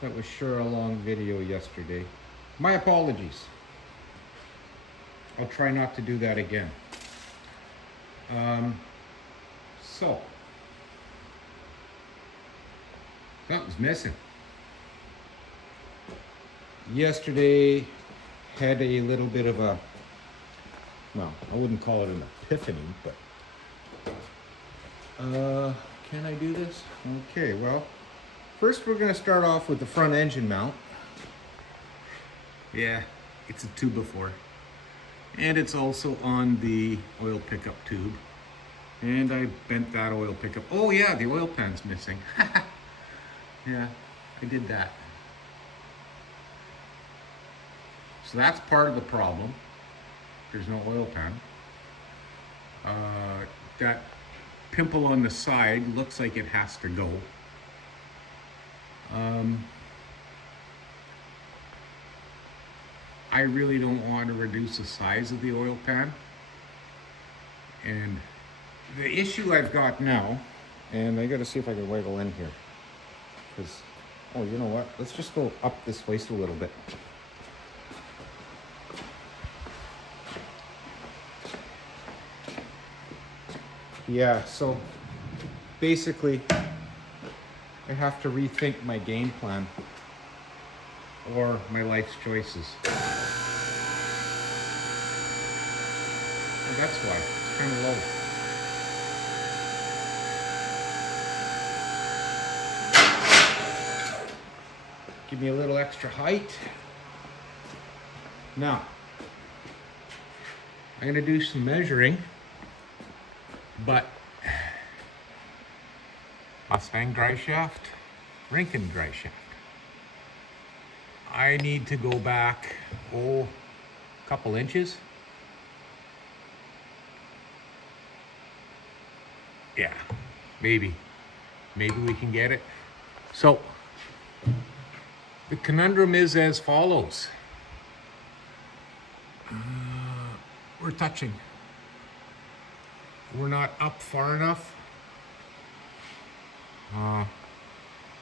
That was sure a long video yesterday. My apologies. I'll try not to do that again. So, something's missing. Yesterday had a little bit of a, well, I wouldn't call it an epiphany, but can I do this? Okay, well, first we're going to start off with the front engine mount. Yeah, it's a 2x4. And it's also on the oil pickup tube. And I bent that oil pickup. Oh yeah, the oil pan's missing. Yeah, I did that. So that's part of the problem. There's no oil pan. That pimple on the side looks like it has to go. I really don't want to reduce the size of the oil pan. And the issue I've got now, and I gotta see if I can wiggle in here. Because, oh, you know what? Let's just go up this waist a little bit. Yeah, so basically, I have to rethink my game plan or my life's choices. And that's why it's kind of low. Give me a little extra height. Now, I'm gonna do some measuring, but Mustang dry shaft, Rinkin dry shaft. I need to go back, a couple inches. Yeah, maybe we can get it. So, the conundrum is as follows. We're touching. We're not up far enough.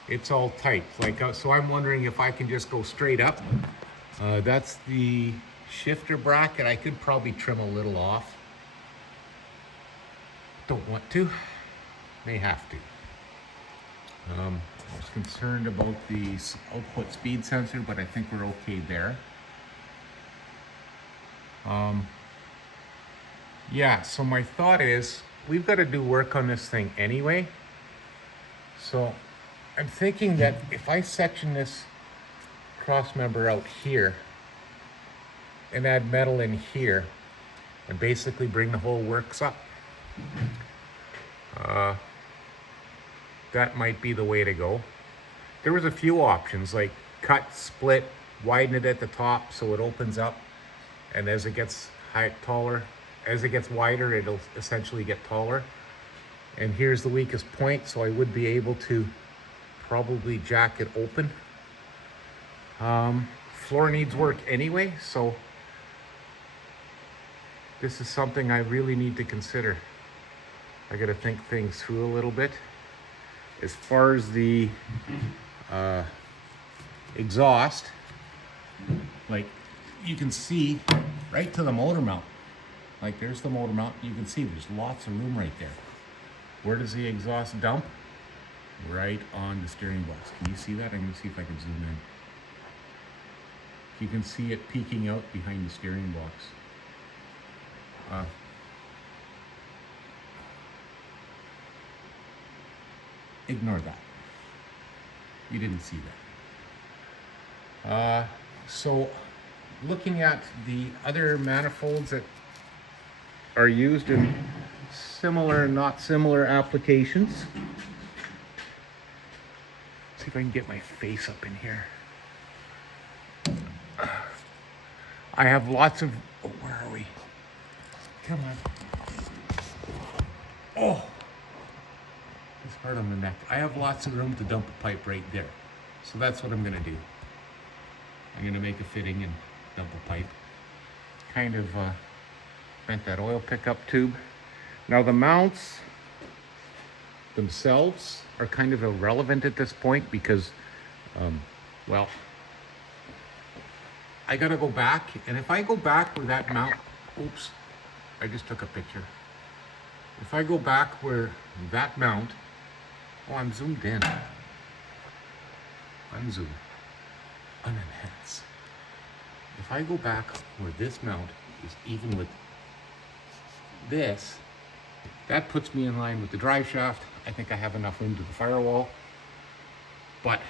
It's all tight. So I'm wondering if I can just go straight up. That's the shifter bracket. I could probably trim a little off. Don't want to. May have to. I was concerned about the output speed sensor, but I think we're okay there. Yeah, so my thought is we've got to do work on this thing anyway. So I'm thinking that if I section this cross member out here and add metal in here and basically bring the whole works up, that might be the way to go. There was a few options like cut, split, widen it at the top so it opens up, and as it gets as it gets wider, it'll essentially get taller. And here's the weakest point, so I would be able to probably jack it open. Floor needs work anyway, so this is something I really need to consider. I gotta think things through a little bit. As far as the exhaust, like you can see right to the motor mount. Like there's the motor mount, you can see there's lots of room right there. Where does the exhaust dump? Right on the steering box. Can you see that? I'm gonna see if I can zoom in. You can see it peeking out behind the steering box. Ignore that. You didn't see that. So looking at the other manifolds that are used in similar and not similar applications. See if I can get my face up in here. I have lots of, oh, where are we? Come on. Oh, it's hard on the neck. I have lots of room to dump a pipe right there. So that's what I'm gonna do. I'm gonna make a fitting and dump a pipe. Kind of bent that oil pickup tube. Now the mounts themselves are kind of irrelevant at this point because Well, I gotta go back, and if I go back where that mount, oops, I just took a picture. If I go back where that mount, oh, I'm zoomed in. Unzoom, unenhance. If I go back where this mount is even with this, that puts me in line with the drive shaft. I think I have enough room to the firewall, but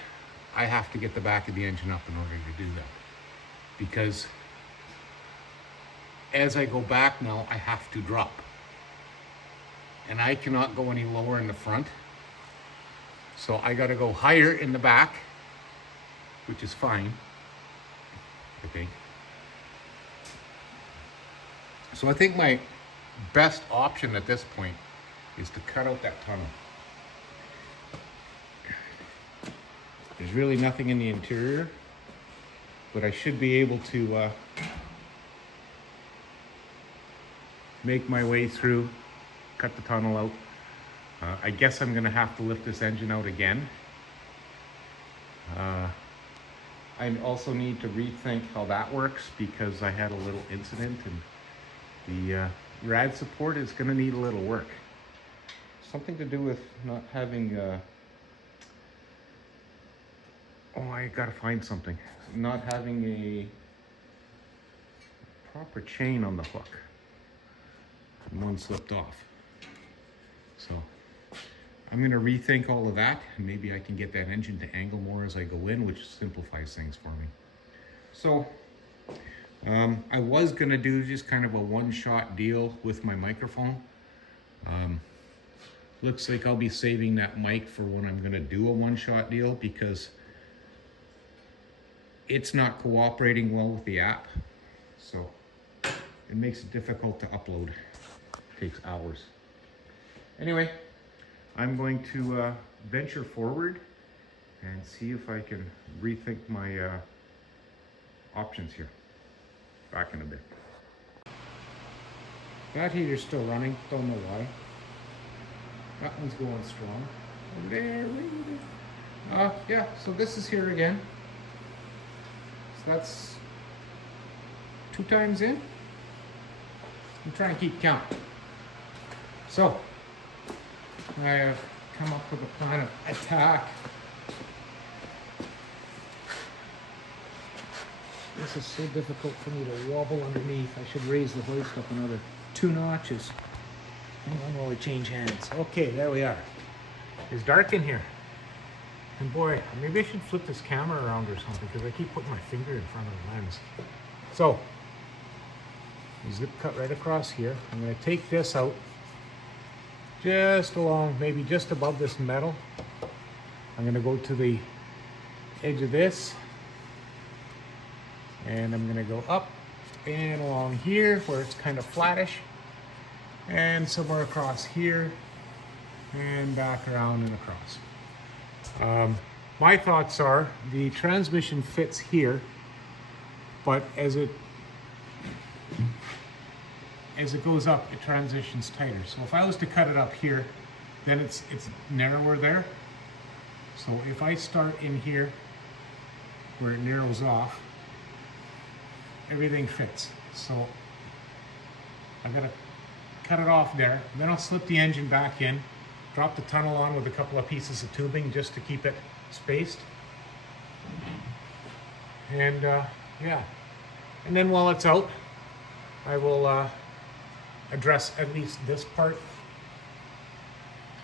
I have to get the back of the engine up in order to do that. Because as I go back now, I have to drop. And I cannot go any lower in the front. So I gotta go higher in the back, which is fine, I think. So I think my best option at this point is to cut out that tunnel. There's really nothing in the interior, but I should be able to make my way through, cut the tunnel out. I guess I'm gonna have to lift this engine out again. I also need to rethink how that works because I had a little incident and the rad support is gonna need a little work. Something to do with not having, oh, I gotta find something. Not having a proper chain on the hook. And one slipped off. So I'm gonna rethink all of that, and maybe I can get that engine to angle more as I go in, which simplifies things for me. So I was gonna do just kind of a one-shot deal with my microphone. Looks like I'll be saving that mic for when I'm gonna do a one-shot deal because it's not cooperating well with the app. So it makes it difficult to upload. It takes hours. Anyway, I'm going to venture forward and see if I can rethink my options here. Back in a bit. That heater's still running, don't know why. That one's going strong. And there, yeah, so this is here again. So that's 2 times in. I'm trying to keep count. So, I have come up with a plan of attack. This is so difficult for me to wobble underneath. I should raise the hoist up another 2 notches. Hang on while we change hands. Okay, there we are. It's dark in here. And boy, maybe I should flip this camera around or something because I keep putting my finger in front of the lens. So, zip cut right across here. I'm going to take this out just along, maybe just above this metal. I'm going to go to the edge of this. And I'm going to go up and along here where it's kind of flattish. And somewhere across here. And back around and across. My thoughts are the transmission fits here, but as it goes up, it transitions tighter. So if I was to cut it up here, then it's narrower there. So if I start in here where it narrows off, everything fits. So I gotta cut it off there. Then I'll slip the engine back in, drop the tunnel on with a couple of pieces of tubing just to keep it spaced. And yeah, and then while it's out, I will address at least this part.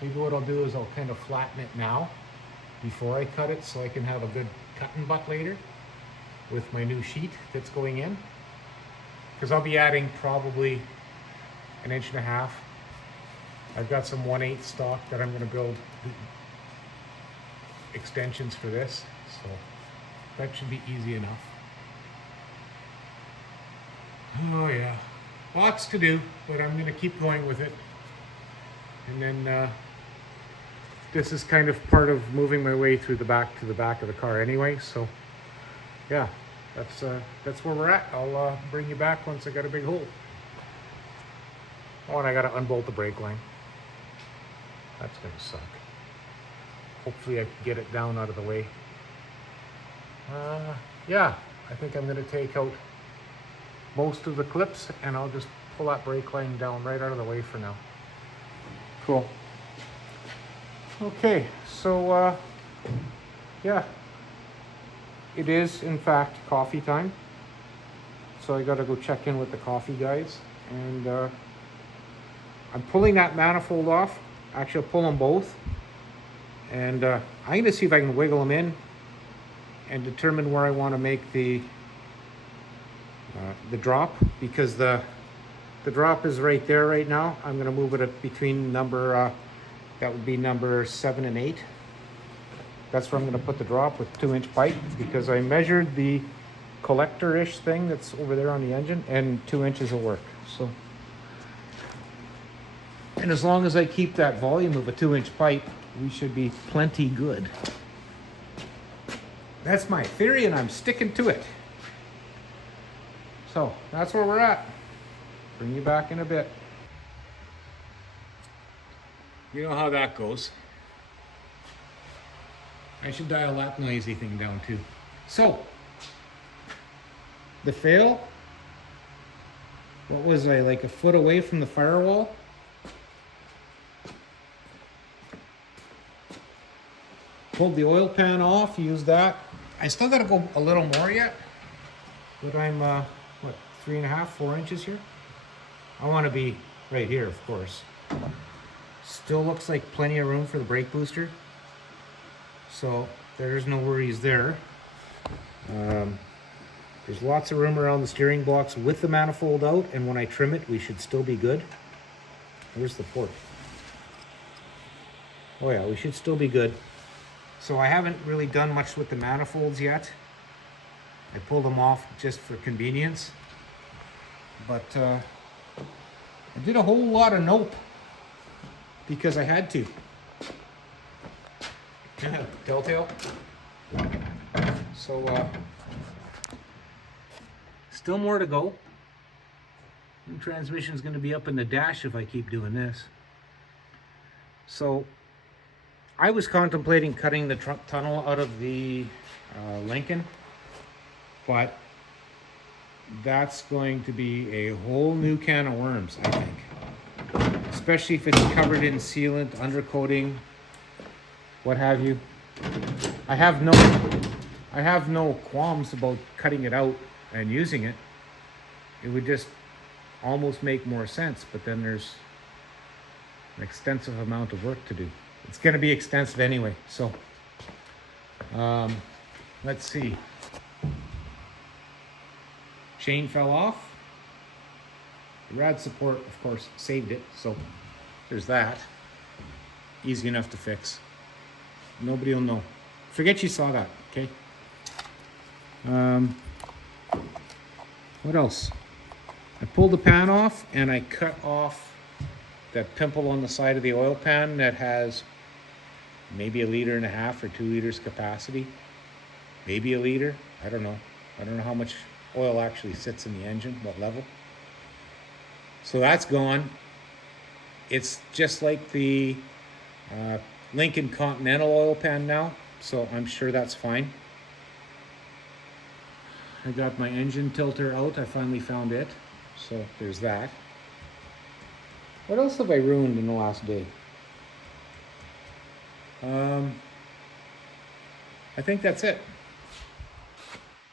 Maybe what I'll do is I'll kind of flatten it now before I cut it so I can have a good cutting butt later with my new sheet that's going in. Because I'll be adding probably 1.5 inches. I've got some 1/8 stock that I'm going to build extensions for this, so that should be easy enough. Oh yeah, lots to do, but I'm going to keep going with it. And then this is kind of part of moving my way through the back to the back of the car anyway, so yeah, that's where we're at. I'll bring you back once I got a big hole. Oh, and I got to unbolt the brake line. That's going to suck. Hopefully I can get it down out of the way. Yeah, I think I'm going to take out most of the clips and I'll just pull that brake line down right out of the way for now. Cool. Okay, so yeah, it is in fact coffee time. So I gotta go check in with the coffee guys, and I'm pulling that manifold off. Actually, I'll pull them both, and I'm gonna see if I can wiggle them in and determine where I want to make the drop, because the drop is right there right now. I'm gonna move it at between number that would be number 7 and 8. That's where I'm gonna put the drop with 2-inch pipe, because I measured the collector-ish thing that's over there on the engine, and 2 inches will work. So, and as long as I keep that volume of a 2-inch pipe, we should be plenty good. That's my theory, and I'm sticking to it. So that's where we're at. Bring you back in a bit. You know how that goes. I should dial that noisy thing down too. So, the fail, what was I, like a foot away from the firewall? Pulled the oil pan off, used that. I still gotta go a little more yet, but I'm, what, 3.5, 4 inches here? I wanna be right here, of course. Still looks like plenty of room for the brake booster, so there's no worries there. There's lots of room around the steering blocks with the manifold out, and when I trim it, we should still be good. Where's the port? Oh yeah, we should still be good. So I haven't really done much with the manifolds yet. I pulled them off just for convenience. But I did a whole lot of nope because I had to. Telltale. So still more to go. The transmission's going to be up in the dash if I keep doing this. So I was contemplating cutting the truck tunnel out of the Lincoln, but that's going to be a whole new can of worms, I think. Especially if it's covered in sealant, undercoating, what have you. I have no qualms about cutting it out and using it. It would just almost make more sense, but then there's an extensive amount of work to do. It's going to be extensive anyway, so let's see. Chain fell off. The rad support, of course, saved it, so there's that. Easy enough to fix. Nobody will know. Forget you saw that, okay? What else? I pulled the pan off and I cut off that pimple on the side of the oil pan that has maybe 1.5 liters or 2 liters capacity. Maybe 1 liter. I don't know. I don't know how much oil actually sits in the engine, what level. So that's gone. It's just like the Lincoln Continental oil pan now, so I'm sure that's fine. I got my engine tilter out. I finally found it. So there's that. What else have I ruined in the last day? I think that's it.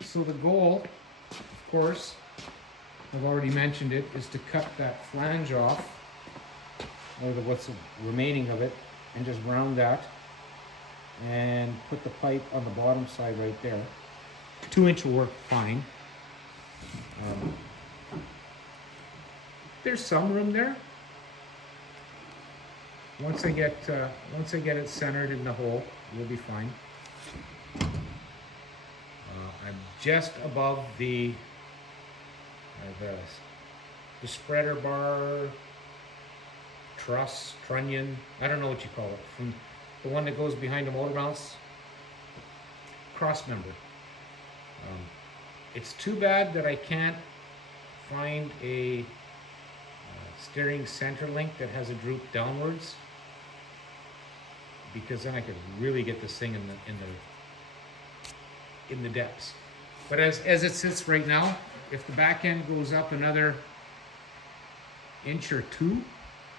So the goal, of course, I've already mentioned it, is to cut that flange off, or what's remaining of it, and just round that and put the pipe on the bottom side right there. 2-inch will work fine. There's some room there. Once I get it centered in the hole, we'll be fine. I'm just above the spreader bar, truss, trunnion, I don't know what you call it, from the one that goes behind the motor mounts, cross member. It's too bad that I can't find a steering center link that has a droop downwards, because then I could really get this thing in the in the depths. But as it sits right now, if the back end goes up another inch or two,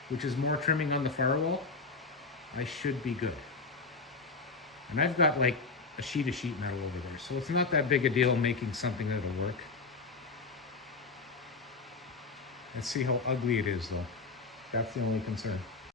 which is more trimming on the firewall, I should be good. And I've got like a sheet of sheet metal over there, so it's not that big a deal making something that'll work. Let's see how ugly it is though. That's the only concern.